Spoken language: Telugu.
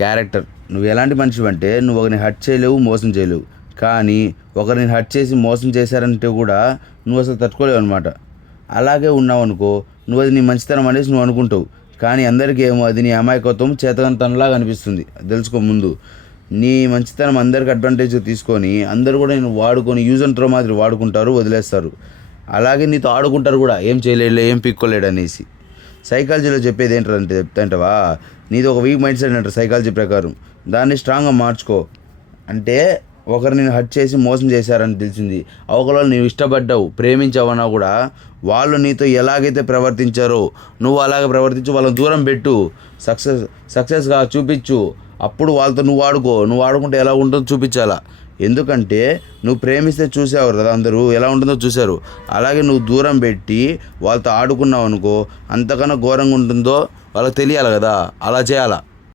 క్యారెక్టర్. నువ్వు ఎలాంటి మనిషివి అంటే నువ్వు ఒకరిని హర్ట్ చేయలేవు, మోసం చేయలేవు. కానీ ఒకరిని హర్ట్ చేసి మోసం చేశారంటే కూడా నువ్వు అసలు తట్టుకోలేవు అనమాట. అలాగే ఉన్నావు అనుకో, నువ్వు అది నీ మంచితనం అనేసి నువ్వు అనుకుంటావు. కానీ అందరికీ ఏమో అది నీ అమాయకత్వం, చేతకంతనంలాగా అనిపిస్తుంది. తెలుసుకో ముందు. నీ మంచితనం అందరికి అడ్వాంటేజ్ తీసుకొని అందరు కూడా నేను వాడుకొని యూజ్ అండ్ త్రో మాదిరి వాడుకుంటారు, వదిలేస్తారు. అలాగే నీతో ఆడుకుంటారు కూడా, ఏం చేయలేడు, ఏం పిక్కోలేడు అనేసి. సైకాలజీలో చెప్పేది ఏంటంటే చెప్తాంటవా, నీది ఒక వీక్ మైండ్ సెట్ అంటారు సైకాలజీ ప్రకారం. దాన్ని స్ట్రాంగ్గా మార్చుకో. అంటే ఒకరు నేను హర్ట్ చేసి మోసం చేశారని తెలిసింది, అవతల నీవు ఇష్టపడ్డావు, ప్రేమించావన్నా కూడా వాళ్ళు నీతో ఎలాగైతే ప్రవర్తించారో నువ్వు అలాగే ప్రవర్తించు, వాళ్ళని దూరం పెట్టు, సక్సెస్గా చూపించు. అప్పుడు వాళ్ళతో నువ్వు ఆడుకుంటే ఎలా ఉంటుందో చూపించాలా. ఎందుకంటే నువ్వు ప్రేమిస్తే చూసావు కదా, అందరూ ఎలా ఉంటుందో చూశారు. అలాగే నువ్వు దూరం పెట్టి వాళ్ళతో ఆడుకున్నావు అనుకో, అంతకన్నా ఘోరంగా ఉంటుందో వాళ్ళకి తెలియాలి కదా, అలా చేయాలా.